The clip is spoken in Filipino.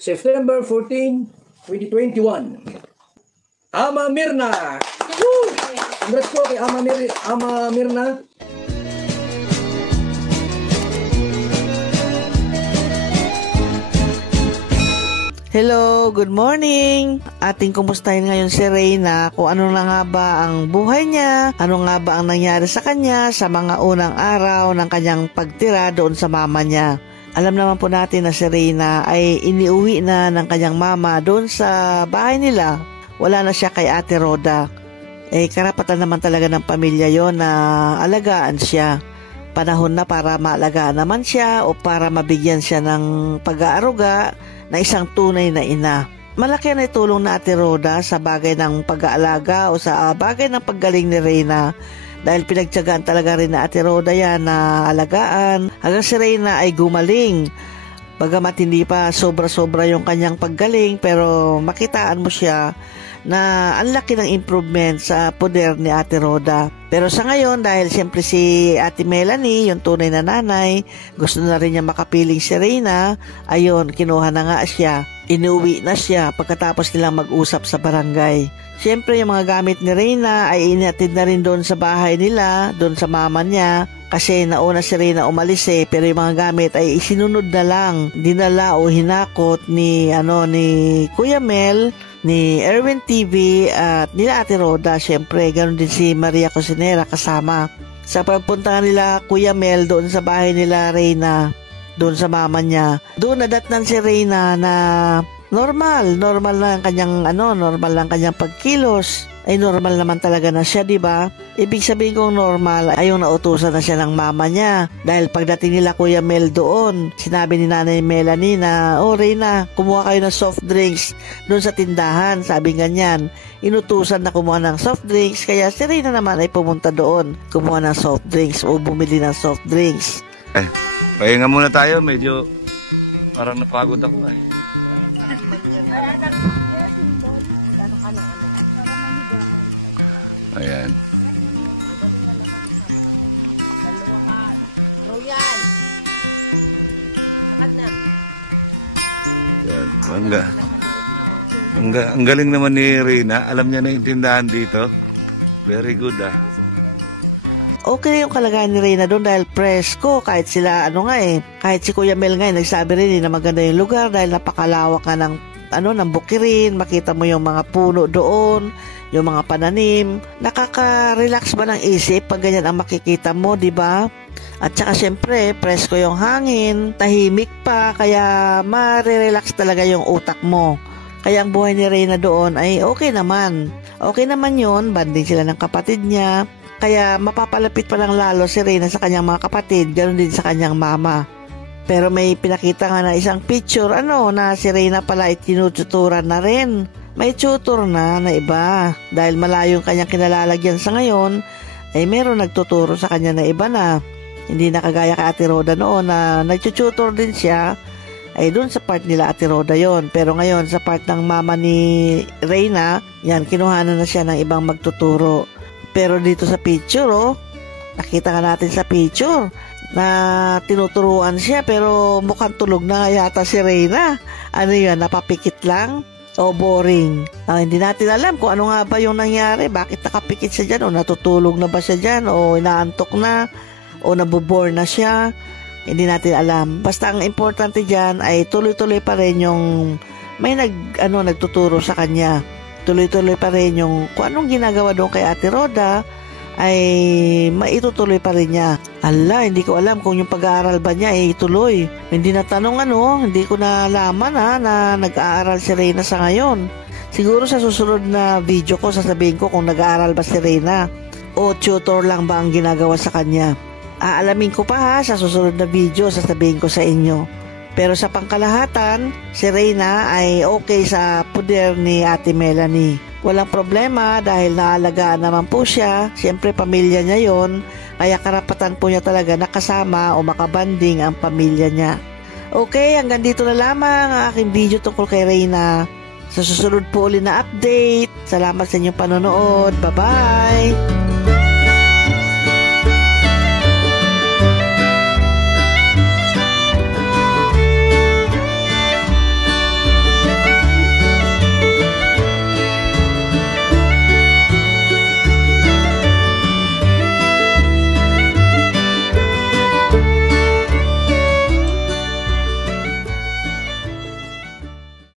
September 14, 2021. Ama Mirna! Woo! Congrats po kay Ama Mirna. Hello, good morning! Ating kumustahin ngayon si Reyna kung ano na nga ba ang buhay niya, ano nga ba ang nangyari sa kanya sa mga unang araw ng kanyang pagtira doon sa mama niya. Alam naman po natin na si Reyna ay iniuwi na ng kanyang mama doon sa bahay nila. Wala na siya kay Ate Rhoda. Karapatan naman talaga ng pamilya yon na alagaan siya. Panahon na para maalagaan naman siya o para mabigyan siya ng pag-aaruga na isang tunay na ina. Malaki na itulong na Ate Rhoda sa bagay ng pag-aalaga o sa bagay ng paggaling ni Reyna. Dahil pinagtiyagaan talaga rin na Ate Rhoda yan na alagaan hanggang si Reyna ay gumaling. Bagamat hindi pa sobra-sobra yung kanyang paggaling, pero makitaan mo siya na ang laki ng improvement sa poder ni Ate Rhoda. Pero sa ngayon, dahil siyempre si Ate Melanie, yung tunay na nanay, gusto na rin niya makapiling si Reyna, ayun, kinuha na nga siya. Inuwi na siya pagkatapos nilang mag-usap sa barangay. Siyempre, yung mga gamit ni Reyna ay inatid na rin doon sa bahay nila, doon sa mama niya. Kasi nauna si Reyna umalis pero yung mga gamit ay isinunod na lang, dinala o hinakot ni Kuya Mel, ni Erwin TV at nila Ate Rhoda. Siyempre, ganoon din si Maria Cosinera kasama. Sa pagpunta nila Kuya Mel doon sa bahay nila Reyna, doon sa mama niya, doon nadatnan si Reyna na normal lang kanyang pagkilos. Ay normal naman talaga na siya, di ba? Ibig sabihin kong normal ay yung nautusan na siya ng mama niya. Dahil pagdating nila Kuya Mel doon, sinabi ni Nanay Melanie na, Reyna, kumuha kayo ng soft drinks doon sa tindahan. Sabi ganyan, inutusan na kumuha ng soft drinks, kaya si Reyna naman ay pumunta doon, kumuha ng soft drinks o bumili ng soft drinks. Pahinga muna tayo, medyo parang napagod ako . Ayan. Ang galing naman ni Reyna. Alam niya na yung tindahan dito. Very good Okay yung kalagayan ni Reyna doon dahil presko. Kahit sila kahit si Kuya Mel nga nagsabi rin na maganda yung lugar dahil napakalawak nga ng bukirin. Makita mo yung mga puno doon, yung mga pananim. Nakaka-relax ba ng isip pag ganyan ang makikita mo, di ba? At saka syempre, presko yung hangin, tahimik pa, kaya ma-relax talaga yung utak mo. Kaya ang buhay ni Reyna doon ay okay naman. Okay naman yun, banding sila ng kapatid niya. Kaya mapapalapit pa lang lalo si Reyna sa kanyang mga kapatid, ganoon din sa kanyang mama. Pero may pinakita nga na isang picture, na si Reyna pala ay tinututuran na rin. May tutor na iba. Dahil malayo yung kanyang kinalalagyan sa ngayon, ay meron nagtuturo sa kanya na iba na. Hindi na kagaya kay Ate Rhoda noon na nagtututor din siya, ay doon sa part nila Ate Rhoda yon. Pero ngayon, sa part ng mama ni Reyna, yan, kinuhanan na siya ng ibang magtuturo. Pero dito sa picture, nakita nga natin sa picture, na tinuturuan siya pero mukhang tulog na yata si Reyna. Ano yun, napapikit lang o boring? Hindi natin alam kung ano nga ba yung nangyari, bakit nakapikit siya dyan o natutulog na ba siya dyan o inaantok na o nabubore na siya. Hindi natin alam. Basta ang importante dyan ay tuloy-tuloy pa rin yung may nagtuturo sa kanya. Tuloy-tuloy pa rin yung kung anong ginagawa doon kay Ate Rhoda ay maitutuloy pa rin niya. Hindi ko alam kung yung pag-aaral ba niya ay ituloy. Hindi natanong hindi ko nalaman na nag-aaral si Reyna sa ngayon. Siguro sa susunod na video ko sasabihin ko kung nag-aaral ba si Reyna o tutor lang ba ang ginagawa sa kanya. Aalamin ko pa sa susunod na video, sasabihin ko sa inyo. Pero sa pangkalahatan, si Reyna ay okay sa poder ni Ate Melanie. Walang problema dahil naalagaan naman po siya. Siyempre pamilya niya yon, kaya karapatan po niya talaga nakasama o makabanding ang pamilya niya. Okay, hanggang dito na lamang ang aking video tungkol kay Reyna. Sa susunod po ulit na update. Salamat sa inyong panonood. Bye-bye!